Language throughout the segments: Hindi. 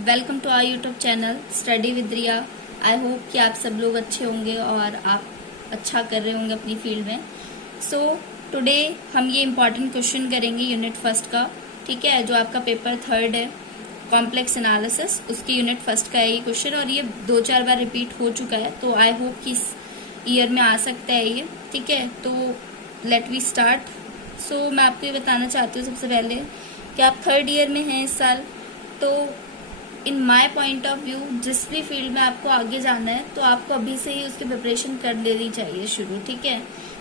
Welcome to our YouTube channel study with Riya. I hope कि आप सब लोग अच्छे होंगे और आप अच्छा कर रहे होंगे अपनी फील्ड में। सो टुडे हम ये इम्पॉर्टेंट क्वेश्चन करेंगे यूनिट फर्स्ट का, ठीक है, जो आपका पेपर थर्ड है कॉम्प्लेक्स एनालिसिस, उसकी यूनिट फर्स्ट का है ये क्वेश्चन और ये 2-4 बार रिपीट हो चुका है, तो आई होप कि इस ईयर में आ सकता है ये, ठीक है। तो लेट वी स्टार्ट। सो मैं आपको ये बताना चाहती हूँ सबसे पहले कि आप थर्ड ईयर में हैं इस साल, तो in my point of view जिस भी फील्ड में आपको आगे जाना है तो आपको अभी से ही उसकी प्रिपरेशन कर लेनी चाहिए शुरू, ठीक है।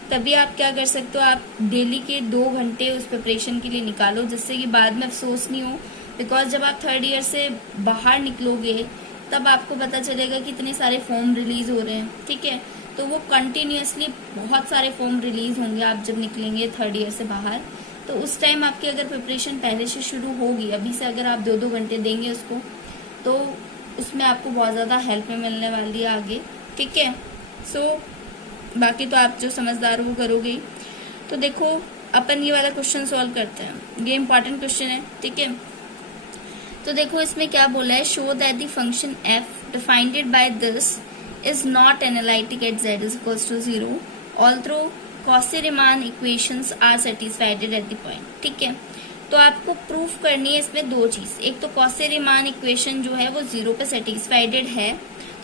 तभी आप क्या कर सकते हो, आप डेली के 2 घंटे उस प्रिपरेशन के लिए निकालो, जिससे कि बाद में अफसोस नहीं हो। बिकॉज जब आप थर्ड ईयर से बाहर निकलोगे तब आपको पता चलेगा कि इतने सारे फॉर्म रिलीज हो रहे हैं, ठीक है। तो वो कंटिन्यूअसली बहुत सारे फॉर्म रिलीज होंगे आप जब निकलेंगे थर्ड ईयर से बाहर। तो उस टाइम आपकी अगर प्रिपरेशन पहले से शुरू होगी, अभी से अगर आप 2-2 घंटे देंगे उसको, तो उसमें आपको बहुत ज़्यादा हेल्प मिलने वाली है आगे, ठीक है। सो बाकी तो आप जो समझदार वो करोगे ही। तो देखो अपन ये वाला क्वेश्चन सॉल्व करते हैं, ये इंपॉर्टेंट क्वेश्चन है, ठीक है। तो देखो इसमें क्या बोला है, show that the function f defined by this is not analytic at z is equals to 0 although Cauchy Riemann equations are satisfied at the point, ठीक है। तो आपको प्रूफ करनी है इसमें 2 चीज, एक तो कॉशी-रीमान इक्वेशन जो है वो 0 पे सेटिस्फाइड है,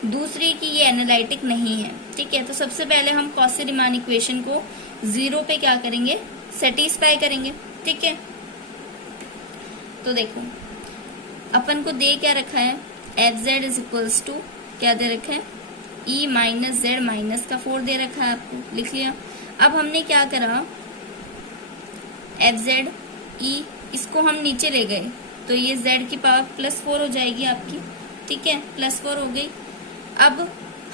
दूसरी कि ये एनालिटिक नहीं है, ठीक है। तो सबसे पहले हम कॉशी-रीमान इक्वेशन को 0 पे क्या करेंगे, सेटिस्फाई करेंगे, ठीक है। तो देखो अपन को दे क्या रखा है, F Z is equals to क्या दे रखा है, ई माइनस जेड माइनस का 4 दे रखा है, आपको लिख लिया। अब हमने क्या करा, एफ जेड ई इसको हम नीचे ले गए तो ये z की पावर +4 हो जाएगी आपकी, ठीक है, +4 हो गई। अब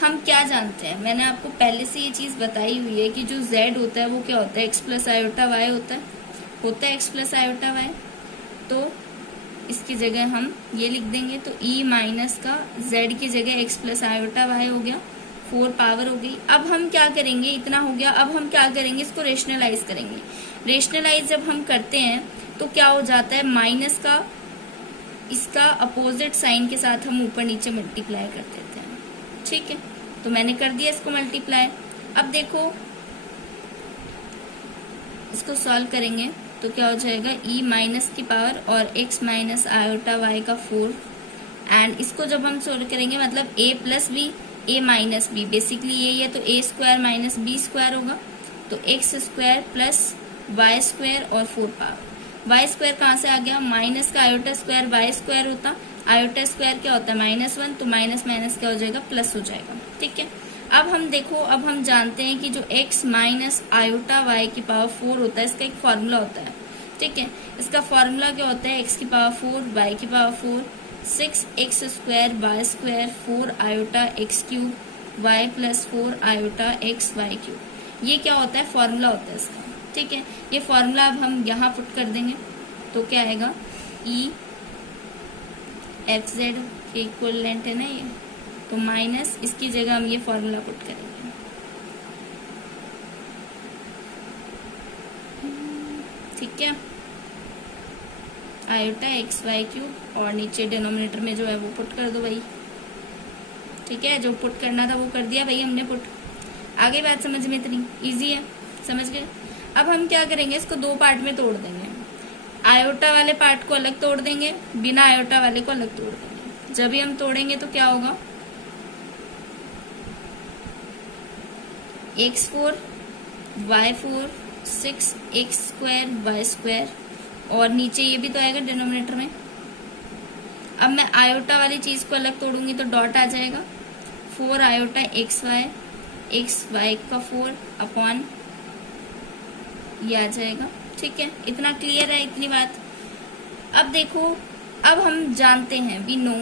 हम क्या जानते हैं, मैंने आपको पहले से ये चीज बताई हुई है कि जो z होता है वो क्या होता है, x + आयोटा y होता है x + आयोटा y। तो इसकी जगह हम ये लिख देंगे, तो e माइनस का z की जगह x + आयोटा y हो गया, 4 पावर हो गई। अब हम क्या करेंगे, इतना हो गया, अब हम क्या करेंगे, इसको रेशनलाइज करेंगे। रेशनलाइज जब हम करते हैं तो क्या हो जाता है, माइनस का इसका अपोजिट साइन के साथ हम ऊपर नीचे मल्टीप्लाई कर देते हैं, ठीक है। तो मैंने कर दिया इसको मल्टीप्लाई। अब देखो इसको सॉल्व करेंगे तो क्या हो जाएगा, e माइनस की पावर और x माइनस आयोटा y का 4, एंड इसको जब हम सोल्व करेंगे मतलब a + b a minus b, basically यही है, तो a² माइनस b² होगा, तो x² प्लस y² और 4 पावर। y² कहाँ से आ गया, माइनस का आयोटा स्क्वायर y² होता, आयोटा स्क्वायर क्या होता है -1, तो माइनस माइनस क्या हो जाएगा, प्लस हो जाएगा, ठीक है। अब हम देखो, अब हम जानते हैं कि जो x माइनस आयोटा y की पावर 4 होता है, इसका एक फॉर्मूला होता है, ठीक है। इसका फॉर्मूला क्या होता है, x की पावर 4 y की power 4 6x² y² 4 iota x³ y + 4 iota x y³। ये क्या होता है, फॉर्मूला होता है इसका, ठीक है। ये फॉर्मूला अब हम यहाँ पुट कर देंगे तो क्या आएगा, ई एफ जेड के इक्विवेलेंट है ना ये, तो माइनस इसकी जगह हम ये फॉर्मूला पुट करेंगे, ठीक है, आयोटा x y³ और नीचे डिनोमिनेटर में जो है वो पुट कर दो भाई, ठीक है। जो पुट करना था वो कर दिया भाई हमने पुट। आगे बात समझ में इतनी इजी है, समझ गए। अब हम क्या करेंगे, इसको 2 पार्ट में तोड़ देंगे, आयोटा वाले पार्ट को अलग तोड़ देंगे, बिना आयोटा वाले को अलग तोड़ देंगे। जब भी हम तोड़ेंगे तो क्या होगा, x4 y4 6x² y² और नीचे ये भी तो आएगा डिनोमिनेटर में। अब मैं आयोटा वाली चीज को अलग तोड़ूंगी तो डॉट आ जाएगा, 4 आयोटा xy का 4 अपॉन ये आ जाएगा, ठीक है। इतना क्लियर है, इतनी बात। अब देखो, अब हम जानते हैं, वी नो,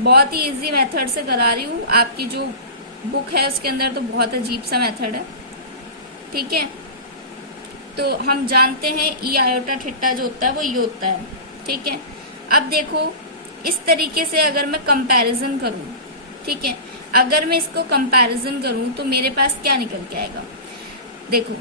बहुत ही इजी मेथड से करा रही हूँ, आपकी जो बुक है उसके अंदर तो बहुत अजीब सा मेथड है, ठीक है। तो हम जानते हैं ई आयोटा थीटा जो होता है वो ये होता है, ठीक है। अब देखो इस तरीके से अगर मैं कंपैरिजन करूं, ठीक है, अगर मैं इसको कंपैरिजन करूं तो मेरे पास क्या निकल के आएगा, देखो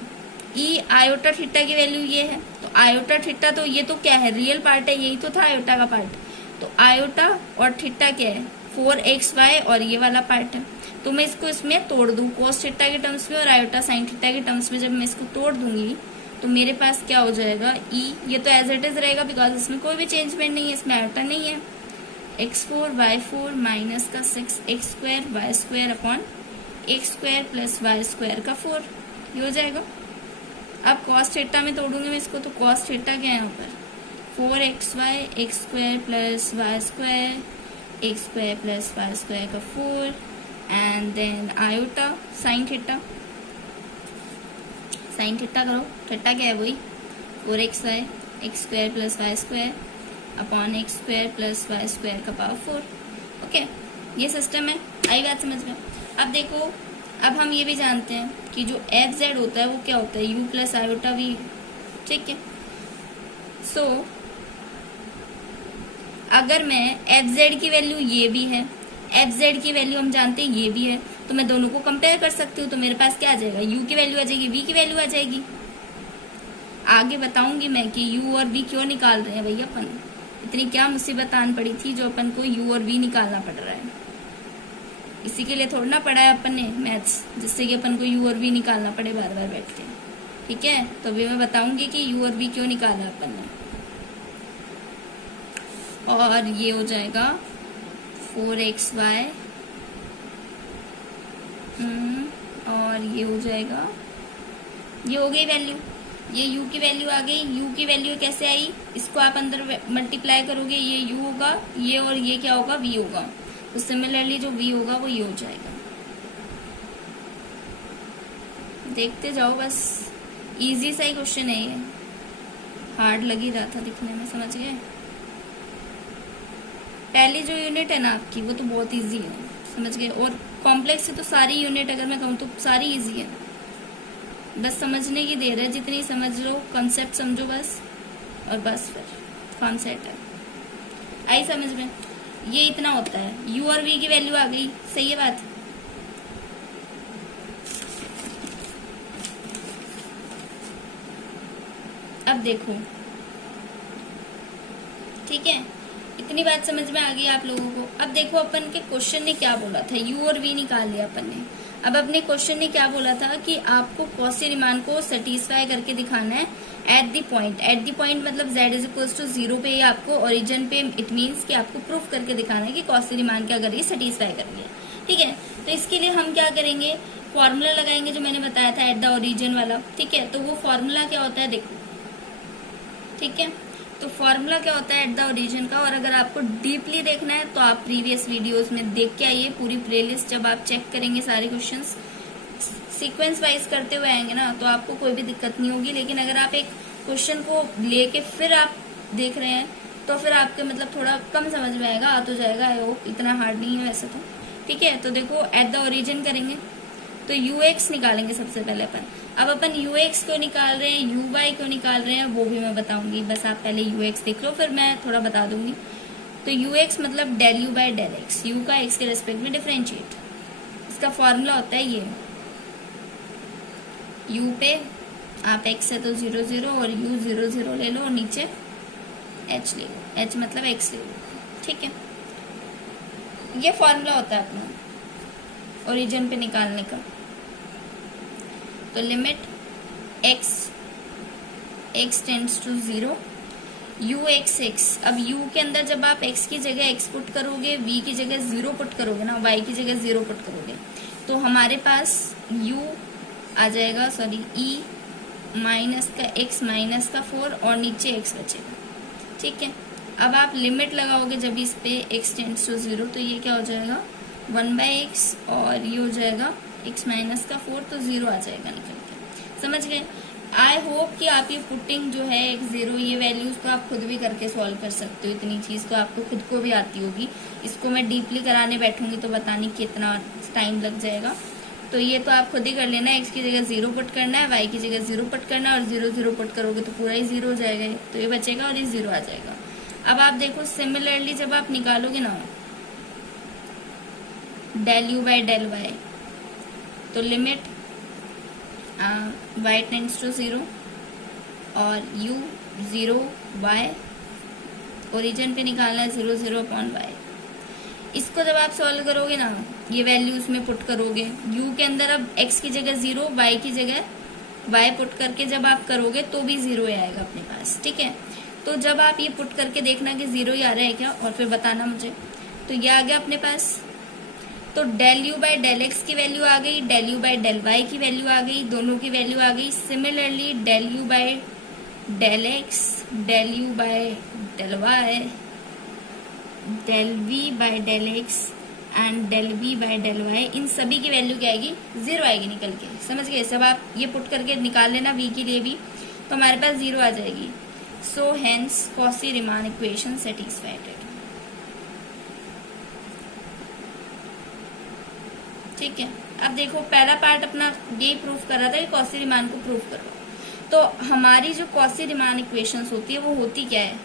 ई आयोटा थीटा की वैल्यू ये है, तो आयोटा थीटा तो ये तो क्या है, रियल पार्ट है, यही तो था आयोटा का पार्ट। तो आयोटा और थीटा क्या है, 4xy और ये वाला पार्ट है। तो मैं इसको इसमें तोड़ दूं cos थीटा के टर्म्स में और आयोटा साइन थीटा के टर्म्स में। जब मैं इसको तोड़ दूंगी तो मेरे पास क्या हो जाएगा, e, ये तो एज इट इज रहेगा बिकॉज इसमें कोई भी चेंजमेंट नहीं है, इसमें आयोटा नहीं है। x4y4 माइनस का 6x2 y2 upon x2 plus y2 का 4, ये हो जाएगा। अब cos थीटा में तोड़ूंगी मैं इसको, तो cos थीटा क्या है यहाँ पर, 4xy x2 plus y2 x2 plus y2 का 4 and then iota sine theta करो, थीटा क्या है वही 4xy x2 plus y2 upon x2 plus y2 का पावर 4। ओके, ये सिस्टम है, आई बात समझ में। अब देखो, अब हम ये भी जानते हैं कि जो fz होता है वो क्या होता है, u प्लस आयोटा v, ठीक है। सो अगर मैं fz की वैल्यू ये भी है, fz की वैल्यू हम जानते हैं ये भी है, तो मैं दोनों को कंपेयर कर सकती हूँ। तो मेरे पास क्या आ जाएगा, u की वैल्यू आ जाएगी, v की वैल्यू आ जाएगी। आगे बताऊंगी मैं कि u और v क्यों निकाल रहे हैं भैया अपन, इतनी क्या मुसीबत आन पड़ी थी जो अपन को u और v निकालना पड़ रहा है। इसी के लिए थोड़ा ना पढ़ा है अपन ने मैथ्स, जिससे कि अपन को u और v निकालना पड़े बार बार बैठ के, ठीक है। तो अभी मैं बताऊंगी कि u और v क्यों निकाला अपन ने। और ये हो जाएगा 4xy और ये हो जाएगा, ये हो गई वैल्यू, ये u की वैल्यू आ गई। u की वैल्यू कैसे आई, इसको आप अंदर मल्टीप्लाई करोगे, ये u होगा, ये और ये क्या होगा, v होगा। तो सिमिलरली जो v होगा वो ये हो जाएगा। देखते जाओ, बस इजी सा ही क्वेश्चन है ये, हार्ड लग ही रहा था दिखने में, समझ गए। पहली जो यूनिट है ना आपकी वो तो बहुत इजी है, समझ गए। और कॉम्प्लेक्स है तो सारी यूनिट अगर मैं कहूँ तो सारी इजी है, बस समझने की देर है। जितनी समझ लो, कंसेप्ट समझो बस, और बस फिर कॉन्सेप्ट है, आई समझ में। ये इतना होता है, u और v की वैल्यू आ गई, सही है बात। अब देखो, ठीक है, इतनी बात समझ में आ गई आप लोगों को। अब देखो अपन के क्वेश्चन ने क्या बोला था, u और v निकाल लिया अपन ने। अब अपने क्वेश्चन ने क्या बोला था कि आपको कॉची रीमान को सेटिस्फाई करके दिखाना है एट द पॉइंट मतलब z इज इक्वल्स टू 0 पे, या आपको ओरिजिन पे, इट मीन्स कि आपको प्रूफ करके दिखाना है कि कॉची रीमान क्या कर रही है, सेटिस्फाई कर रही है, ठीक है। तो इसके लिए हम क्या करेंगे, फॉर्मूला लगाएंगे जो मैंने बताया था एट द ओरिजिन वाला, ठीक है। तो वो फॉर्मूला क्या होता है देखो, ठीक है। तो फॉर्मूला क्या होता है एट द ओरिजिन का। और अगर आपको डीपली देखना है तो आप प्रीवियस वीडियोस में देख के आइए, पूरी प्लेलिस्ट जब आप चेक करेंगे सारे क्वेश्चंस सीक्वेंस वाइज करते हुए आएंगे ना, तो आपको कोई भी दिक्कत नहीं होगी। लेकिन अगर आप एक क्वेश्चन को लेके फिर आप देख रहे हैं तो फिर आपके मतलब थोड़ा कम समझ में आएगा, आ तो जाएगा, आई होप इतना हार्ड नहीं है वैसे तो, ठीक है। तो देखो एट द ओरिजिन करेंगे तो ux निकालेंगे सबसे पहले अपन। अब अपन ux क्यों निकाल रहे हैं, uy क्यों निकाल रहे हैं, वो भी मैं बताऊंगी, बस आप पहले ux देख लो, फिर मैं थोड़ा बता दूंगी। तो ux मतलब del u by del x, u का x के रेस्पेक्ट में डिफरेंशिएट। इसका फॉर्मूला होता है ये, u पे आप x है तो 0 0 और u 0 0 ले लो और नीचे h ले लो, h मतलब x ले लो, ठीक है। ये फॉर्मूला होता है अपना ओरिजिन पे निकालने का। तो limit x tends to 0 u(x)। अब u के अंदर जब आप x की जगह x पुट करोगे, v की जगह 0 पुट करोगे ना, y की जगह 0 पुट करोगे, तो हमारे पास u आ जाएगा, सॉरी e माइनस का x माइनस का 4 और नीचे x बचेगा, ठीक है। अब आप लिमिट लगाओगे जब इस पे x टेंड्स टू 0, तो ये क्या हो जाएगा 1/x और ये हो जाएगा x माइनस का 4, तो 0 आ जाएगा निकल के, समझ गए। आई होप कि आप ये पुटिंग जो है x 0 ये वैल्यूज तो आप खुद भी करके सॉल्व कर सकते हो, इतनी चीज़ तो आपको खुद को भी आती होगी। इसको मैं डीपली कराने बैठूंगी तो बताने कितना टाइम लग जाएगा, तो ये तो आप खुद ही कर लेना। x की जगह 0 पुट करना है, y की जगह 0 पुट करना है, और 0 0 पुट करोगे तो पूरा ही 0 हो जाएगा, तो ये बचेगा और ये 0 आ जाएगा। अब आप देखो सिमिलरली जब आप निकालोगे ना del u by del y, तो लिमिट y टेंड्स टू 0 और u 0 y ओरिजिन पे निकालना है 0 0 अपॉन वाई। इसको जब आप सॉल्व करोगे ना, ये वैल्यू उसमें पुट करोगे, u के अंदर अब x की जगह 0, y की जगह y पुट करके जब आप करोगे तो भी 0 ही आएगा अपने पास। ठीक है, तो जब आप ये पुट करके देखना कि 0 ही आ रहा है क्या, और फिर बताना मुझे। तो ये आ गया अपने पास। तो del you by del x की वैल्यू आ गई, del you by del y की वैल्यू आ गई, दोनों की वैल्यू आ गई। Similarly del you by del x, del you by del y, del we by del x and del we by del y, इन सभी की वैल्यू क्या आएगी, 0 आएगी निकल के। समझ गए? सब आप ये पुट करके निकाल लेना v के लिए भी, तो हमारे पास 0 आ जाएगी। So hence Cauchy Riemann equation satisfied. ठीक है, अब देखो पहला पार्ट अपना यही प्रूफ कर रहा था कि कॉची रीमान को प्रूफ करो। तो हमारी जो कॉची रीमान इक्वेशंस होती है वो होती क्या है,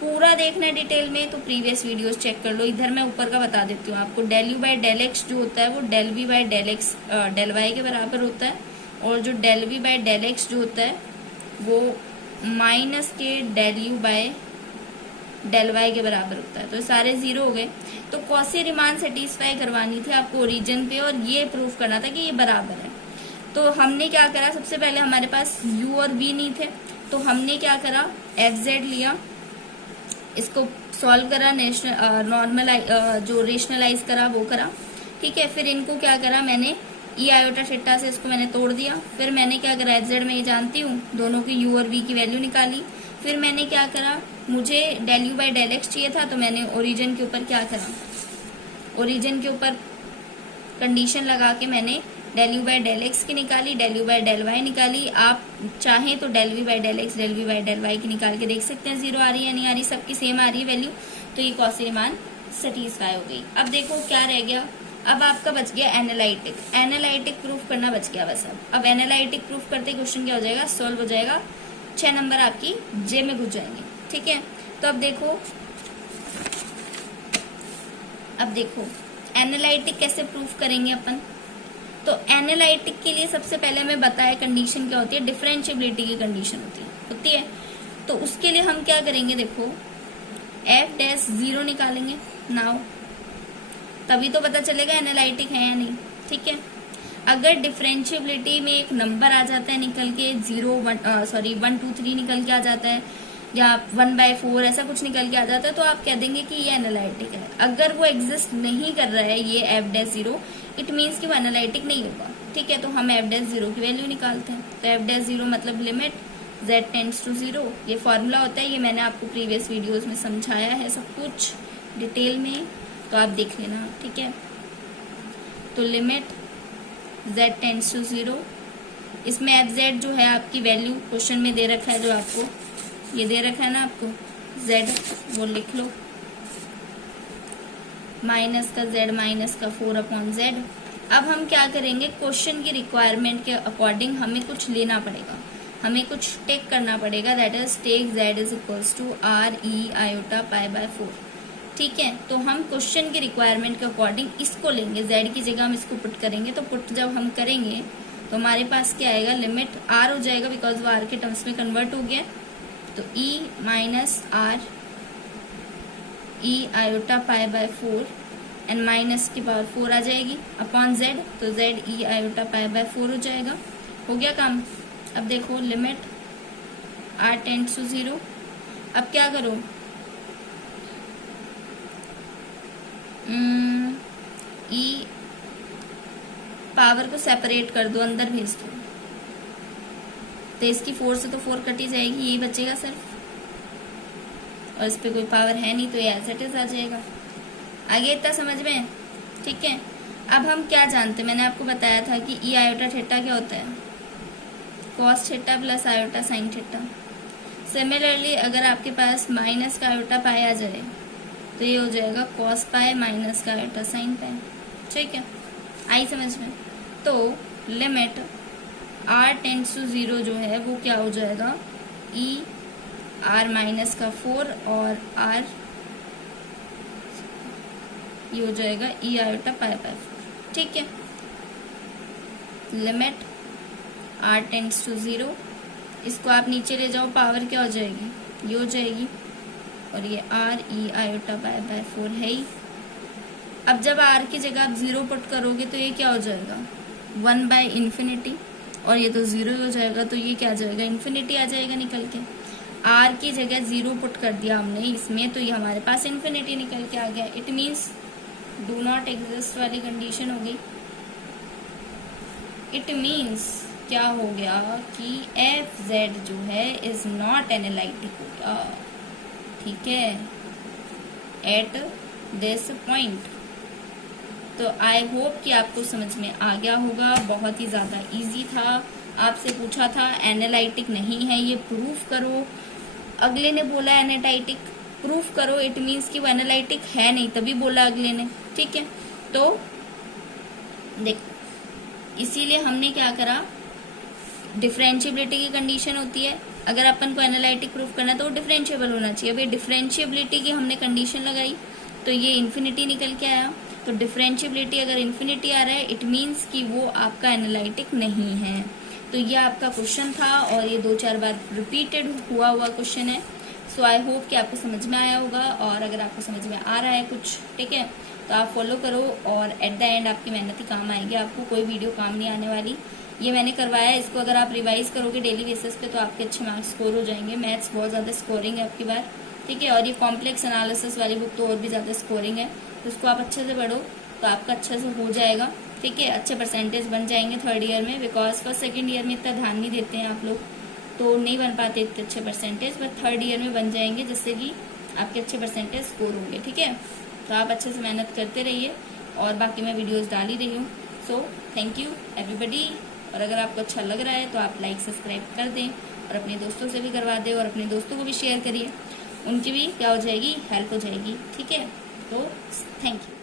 पूरा देखना है डिटेल में तो प्रीवियस वीडियोस चेक कर लो। इधर मैं ऊपर का बता देती हूँ आपको। Del you by del X जो होता है वो del we by del x del Y के बराबर होता है, और जो del we by del X जो होता है वो माइनस के del you by del Y के बराबर होता है। तो सारे 0 हो गए। तो कॉची रीमान सेटिस्फाई करवानी थी आपको ओरिजिन पे, और ये प्रूफ करना था कि ये बराबर है। तो हमने क्या करा, सबसे पहले हमारे पास u और v नहीं थे, तो हमने क्या करा, एफ जेड लिया, इसको सॉल्व करा, नॉर्मल जो रेशनलाइज करा वो करा। ठीक है, फिर इनको क्या करा मैंने, ई आयोटा थीटा से इसको मैंने तोड़ दिया। फिर मैंने क्या करा, एफ जेड में ये जानती हूँ, दोनों की u और v की वैल्यू निकाली। फिर मैंने क्या करा, मुझे del you by del x चाहिए था, तो मैंने ओरिजिन के ऊपर क्या करा, ओरिजिन के ऊपर कंडीशन लगा के मैंने del you by del x की निकाली, del you by del y निकाली। आप चाहें तो del we by del x, del we by del y की निकाल के देख सकते हैं 0 आ रही है नहीं आ रही, सबकी सेम आ रही है वैल्यू। तो ये कॉची रीमान सेटिस्फाई हो गई। अब देखो क्या रह गया, अब आपका बच गया एनालिटिक। एनालिटिक प्रूफ करना बच गया बस। अब एनालिटिक प्रूफ करते क्वेश्चन क्या हो जाएगा, सॉल्व हो जाएगा, 6 नंबर आपकी जे में घुस जाएंगे। ठीक है, तो अब देखो एनालिटिक कैसे प्रूफ करेंगे अपन। तो एनालिटिक के लिए सबसे पहले हमें बताया कंडीशन क्या होती है, डिफरेंशिएबिलिटी की कंडीशन होती है। तो उसके लिए हम क्या करेंगे, देखो एफ डैश 0 निकालेंगे नाउ, तभी तो पता चलेगा एनालिटिक है या नहीं। ठीक है, अगर डिफरेंशिएबिलिटी में एक नंबर आ जाता है निकल के 1 2 3 निकल के आ जाता है, या 1/4 ऐसा कुछ निकल के आ जाता है, तो आप कह देंगे कि ये एनालिटिक है। अगर वो एग्जिस्ट नहीं कर रहा है ये एफ डैश 0, इट मीन्स कि वो एनालिटिक नहीं होगा। ठीक है, तो हम एफ डैश 0 की वैल्यू निकालते हैं। तो एफ डैश 0 मतलब लिमिट z टेंड्स टू 0, ये फॉर्मूला होता है, ये मैंने आपको प्रीवियस वीडियोस में समझाया है सब कुछ डिटेल में, तो आप देख लेना। ठीक है, तो लिमिट z टेंड्स टू 0, इसमें एफ जेड जो है आपकी वैल्यू क्वेश्चन में दे रखा है, जो आपको ये दे रखा है ना आपको z, वो लिख लो, माइनस का z माइनस का 4 अपॉन z। अब हम क्या करेंगे, क्वेश्चन की रिक्वायरमेंट के अकॉर्डिंग हमें कुछ लेना पड़ेगा, हमें कुछ टेक करना पड़ेगा, that is take z is equals to r e iota pi by 4। ठीक है, तो हम क्वेश्चन की रिक्वायरमेंट के अकॉर्डिंग इसको लेंगे, z की जगह हम इसको पुट करेंगे। तो पुट जब हम करेंगे तो हमारे पास क्या आएगा, लिमिट r हो जाएगा बिकॉज वो r के टर्म्स में कन्वर्ट हो गया। तो e minus r e iota pi by 4 and minus की पावर 4 आ जाएगी अपॉन z, तो z e iota pi by 4 हो जाएगा। हो गया काम। अब देखो लिमिट r टेंड्स टू 0, अब क्या करो, e पावर को सेपरेट कर दो, अंदर भेज दो, तो इसकी 4 से तो 4 कटी जाएगी, यही बचेगा सिर्फ, और इस पे कोई पावर है नहीं, तो ये एज इट इज आ जाएगा। आगे इतना समझ में? ठीक है, अब हम क्या जानते हैं, मैंने आपको बताया था कि ई आयोटा थीटा क्या होता है, cos theta plus iota sine theta. Similarly अगर आपके पास माइनस का आयोटा पाई आ जाए तो ये हो जाएगा कॉस पाई माइनस का आयोटा साइन पाई। ठीक है, आई समझ में? तो लिमिट r टेंड्स टू 0 जो है वो क्या हो जाएगा, e r माइनस का 4 और r ये हो जाएगा e आयोटा पाई बाय 4। ठीक है, लिमिट r टेंड्स टू 0, इसको आप नीचे ले जाओ, पावर क्या हो जाएगी, ये हो जाएगी और ये r e आयोटा बाय 4 है ही। अब जब r की जगह आप 0 पुट करोगे तो ये क्या हो जाएगा 1 बाय इन्फिनिटी, और ये तो 0 हो जाएगा, तो ये क्या आ जाएगा इन्फिनिटी आ जाएगा निकल के। r की जगह 0 पुट कर दिया हमने इसमें, तो ये हमारे पास इन्फिनिटी निकल के आ गया। It means do not exist वाली कंडीशन हो गई। इट मीन्स क्या हो गया कि एफ जेड जो है इज नॉट एनालिटिक हो गया, ठीक है, एट दिस पॉइंट। तो आई होप कि आपको समझ में आ गया होगा। बहुत ही ज़्यादा इजी था। आपसे पूछा था एनालिटिक नहीं है ये प्रूफ करो, अगले ने बोला एनालिटिक प्रूफ करो, इट मीन्स कि वो एनालिटिक है नहीं, तभी बोला अगले ने, ठीक है। तो देखो इसीलिए हमने क्या करा, डिफरेंशिएबिलिटी की कंडीशन होती है, अगर अपन को एनालिटिक प्रूफ करना है तो वो डिफरेंशिएबल होना चाहिए। अभी डिफरेंशिएबिलिटी की हमने कंडीशन लगाई तो ये इन्फिनिटी निकल के आया। तो डिफरेंशिएबिलिटी अगर इन्फिनिटी आ रहा है इट मीन्स कि वो आपका एनालिटिक नहीं है। तो ये आपका क्वेश्चन था और ये 2-4 बार रिपीटेड हुआ क्वेश्चन है। सो आई होप कि आपको समझ में आया होगा, और अगर आपको समझ में आ रहा है कुछ, ठीक है, तो आप फॉलो करो और एट द एंड आपकी मेहनत ही काम आएगी, आपको कोई वीडियो काम नहीं आने वाली। ये मैंने करवाया है, इसको अगर आप रिवाइज करोगे डेली बेसिस पे तो आपके अच्छे मार्क्स स्कोर हो जाएंगे। मैथ्स बहुत ज़्यादा स्कोरिंग है आपकी बार, ठीक है, और ये कॉम्प्लेक्स एनालिसिस वाली बुक तो और भी ज़्यादा स्कोरिंग है। तो उसको आप अच्छे से पढ़ो तो आपका अच्छे से हो जाएगा, ठीक है, अच्छे परसेंटेज बन जाएंगे 3rd ईयर में। बिकॉज फर्स्ट 2nd ईयर में इतना ध्यान नहीं देते हैं आप लोग, तो नहीं बन पाते इतने अच्छे परसेंटेज, बट 3rd ईयर में बन जाएंगे जिससे कि आपके अच्छे परसेंटेज स्कोर होंगे, ठीक है। तो आप अच्छे से मेहनत करते रहिए, और बाकी मैं वीडियोस डाल ही रही हूँ। सो थैंक यू एवरीबडी, और अगर आपको अच्छा लग रहा है तो आप लाइक सब्सक्राइब कर दें, और अपने दोस्तों से भी करवा दें, और अपने दोस्तों को भी शेयर करिए, उनकी भी क्या हो जाएगी हेल्प हो जाएगी, ठीक है। तो थैंक यू।